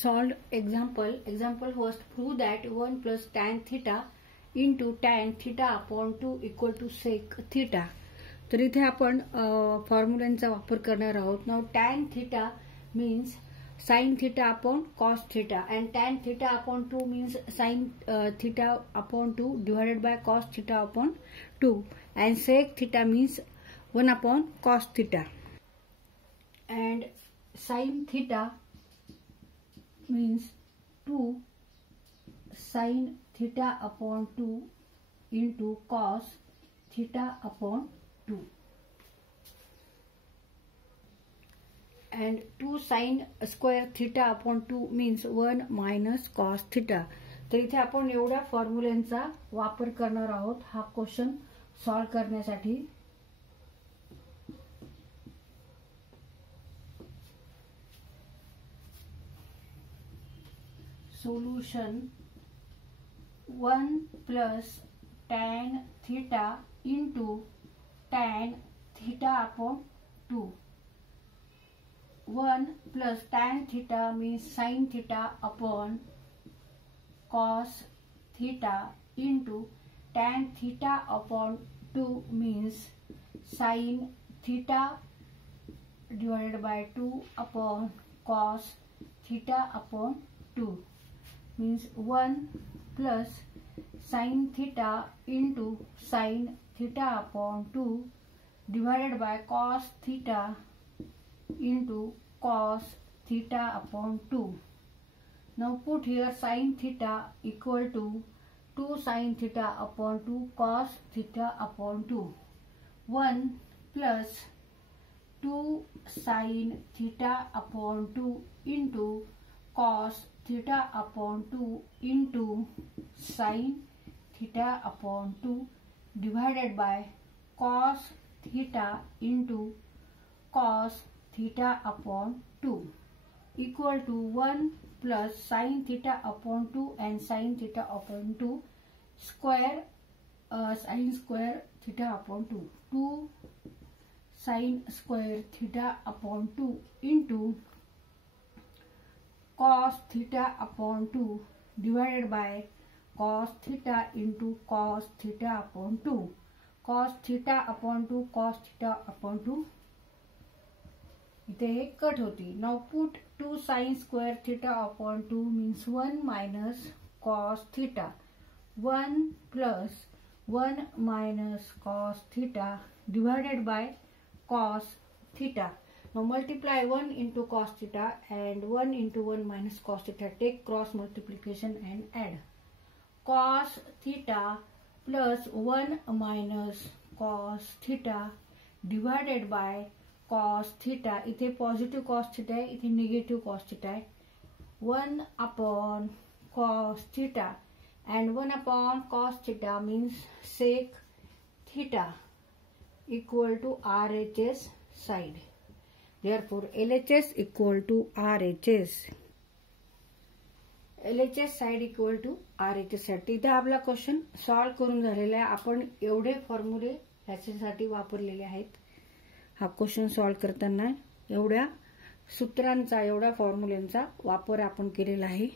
solved example first, prove that 1 plus tan theta into tan theta upon 2 equal to sec theta. तर इथे आपण फॉर्म्युलांचा वापर करणार आहोत. Now tan theta means sin theta upon cos theta and tan theta upon 2 means sin theta upon 2 divided by cos theta upon 2 and sec theta means 1 upon cos theta and sin theta means 2 sin theta upon 2 into cos theta upon 2 and 2 sin square theta upon 2 means 1 minus cos theta. तर इथे आपण एवढ्या फॉर्म्युलांचा वापर करणार आहोत हा question solve करण्यासाठी. Solution 1 plus tan theta into tan theta upon 2. 1 plus tan theta means sin theta upon cos theta into tan theta upon 2 means sin theta divided by 2 upon cos theta upon 2. Means 1 plus sin theta into sin theta upon 2 divided by cos theta into cos theta upon 2. Now put here sin theta equal to 2 sin theta upon 2 cos theta upon 2. 1 plus 2 sin theta upon 2 into cos theta upon 2 into sin theta upon 2 divided by cos theta into cos theta upon 2 equal to 1 plus sin theta upon 2 and sin theta upon 2 square sin square theta upon 2. 2 sin square theta upon 2 into cos theta upon 2 divided by cos theta into cos theta upon 2. Cos theta upon 2 cos theta upon 2 इथे cut होती. Now put 2 sin square theta upon 2 means 1 minus cos theta. 1 plus 1 minus cos theta divided by cos theta. Now multiply 1 into cos theta and 1 into 1 minus cos theta. Take cross multiplication and add. Cos theta plus 1 minus cos theta divided by cos theta. इथे positive cos theta है, इथे negative cos theta है. 1 upon cos theta and 1 upon cos theta means sec theta equal to RHS side. Therefore, LHS equal to RHS. LHS side equal to RHS side. इथे आपला question solve करून झालेला आहे. आपण एवढे फॉर्म्युले ह्याच्यासाठी वापरलेले आहेत. हा क्वेश्चन सॉल्व करताना एवढ्या सूत्रांचा एवढ्या फॉर्म्युलांचा वापर आपण केलेला आहे.